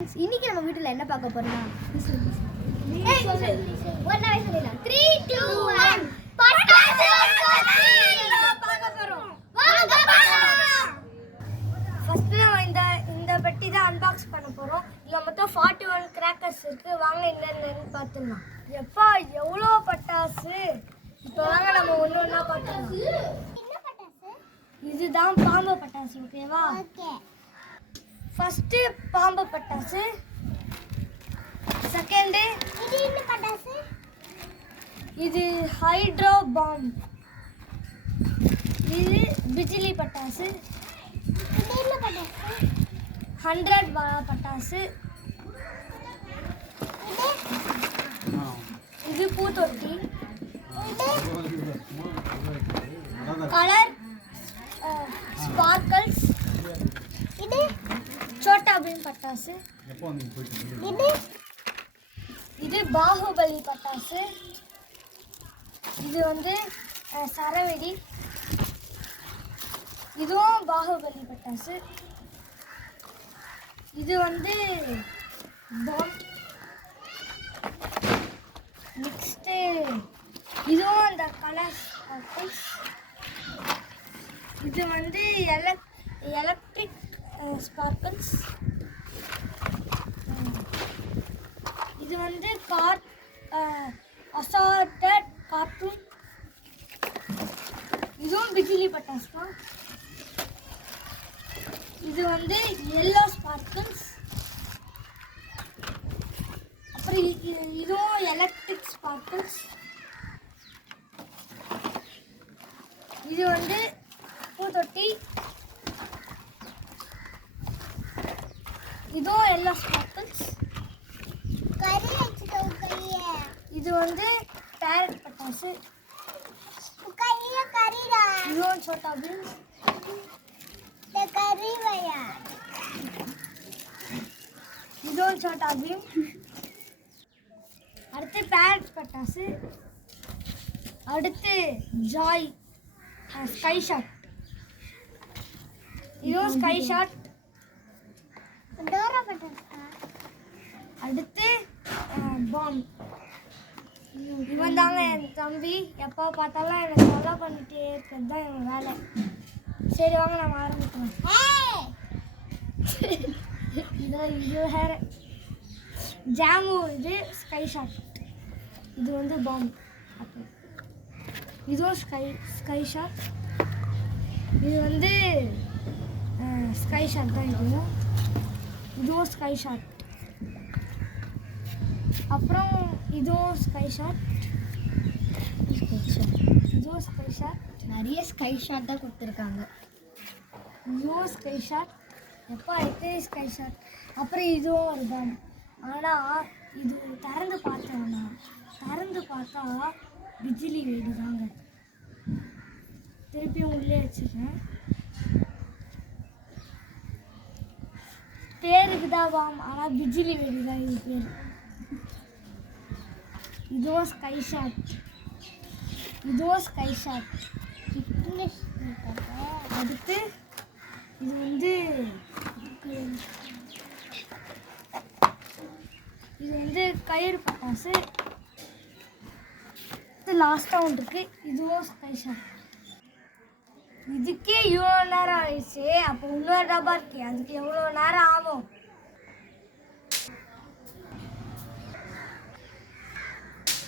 இன்னைக்கு நம்ம வீட்டுல என்ன பார்க்க போறோம்னா ஒண்ணாவே சொல்லிடலாம் 3 2 1 பட்டாசு பார்க்க போறோம். வாங்க பார்க்கலாம். ஃபர்ஸ்ட் நம்ம இந்த பெட்டி தான் அன்பாக்ஸ் பண்ண போறோம். இதுல மொத்தம் 41 கிராக்கர்ஸ் இருக்கு. வாங்க என்னன்னு பார்த்துடலாம். எப்பா எவ்வளோ பட்டாசு. இப்போ வாங்க நம்ம ஒன்று ஒன்றா பார்த்துக்கலாம். என்ன பட்டாசு? இதுதான் பாம்பு பட்டாசு. ஓகேவா? ஓகே. ஃபர்ஸ்ட் பாம்பு பட்டாசு. செகண்ட் இது என்ன பட்டாசு? இது ஹைட்ரோ பாம். இது பிஜிலி பட்டாசு. இது என்ன பட்டாசு? 100 பட்டாசு. இது பூத்தொட்டி. Colour sparkles. இது छोटा भीम पटासु. இது பாகுபலி பட்டாசு. இது வந்து சரவெடி. இதுவும் பாகுபலி பட்டாசு. இது வந்து பாம். நெக்ஸ்ட் இதுவும் அந்த கலர் இது வந்து எலக்ட்ரிக் ஸ்பார்க்கல்ஸ். இது வந்து அசார்டட் கார்ட்டூன். இதுவும் பிஜிலி பட்டாசு தான். இது வந்து எல்லோ ஸ்பார்க்கல்ஸ். அப்புறம் இதுவும் எலக்ட்ரிக் ஸ்பார்க்கல்ஸ். இது வந்து பூத்தொட்டி. இதுவும் எல்லோ ஸ்பார்க்கல்ஸ். இது வந்து பேரட் பட்டாசு. இதுவும் छोटा भीम. இதுவும் छोटा भीम. அடுத்து பேரட் பட்டாசு. அடுத்து ஜாய் ஸ்கை ஷாட். இதுவும் ஸ்கை ஷாட். அடுத்து பாம். இவன் தாங்க என் தம்பி. எப்போ பார்த்தாலும் எனக்கு ஃபாலோ பண்ணிட்டே இருக்கிறது தான் என் வேலை. சரி வாங்க நம்ம ஆரம்பிக்கலாம். இது வேற ஜாமு. இது ஸ்கை ஷாட். இது வந்து பாம். இதுவும் ஸ்கை ஷாட். இது வந்து ஸ்கை ஷாட் தான். இதுவும் ஸ்கை ஷாட். அப்புறம் இதுவும் ஸ்கை ஷாட். இதுவும் ஸ்கை ஷாட். நிறைய ஸ்கை ஷாட் தான் கொடுத்துருக்காங்க. இதுவும் ஸ்கை ஷாட். எப்போ எத்தனை ஸ்கை ஷாட். அப்புறம் இதுவும் ஒரு பாம். ஆனால் இது திறந்து பார்த்தா பிஜிலி வெடி தாங்க. திருப்பியும் உள்ளே வச்சுருக்கேன். பேருக்கு தான் பாம், ஆனால் பிஜிலி வெடி தான் இது பேர். இதுவும் ஸ்கை ஷாட். இதுவும் ஸ்கை ஷாட். அடுத்து இது வந்து கயிறு பட்டாசு. இது லாஸ்ட்டாக ஒன்று இருக்கு. இதுவும் ஸ்கை ஷாட். இதுக்கே இவ்வளோ நேரம் ஆயிடுச்சு. அப்போ இன்னொரு டப்பா இருக்கு. அதுக்கு எவ்வளோ நேரம் ஆகும்?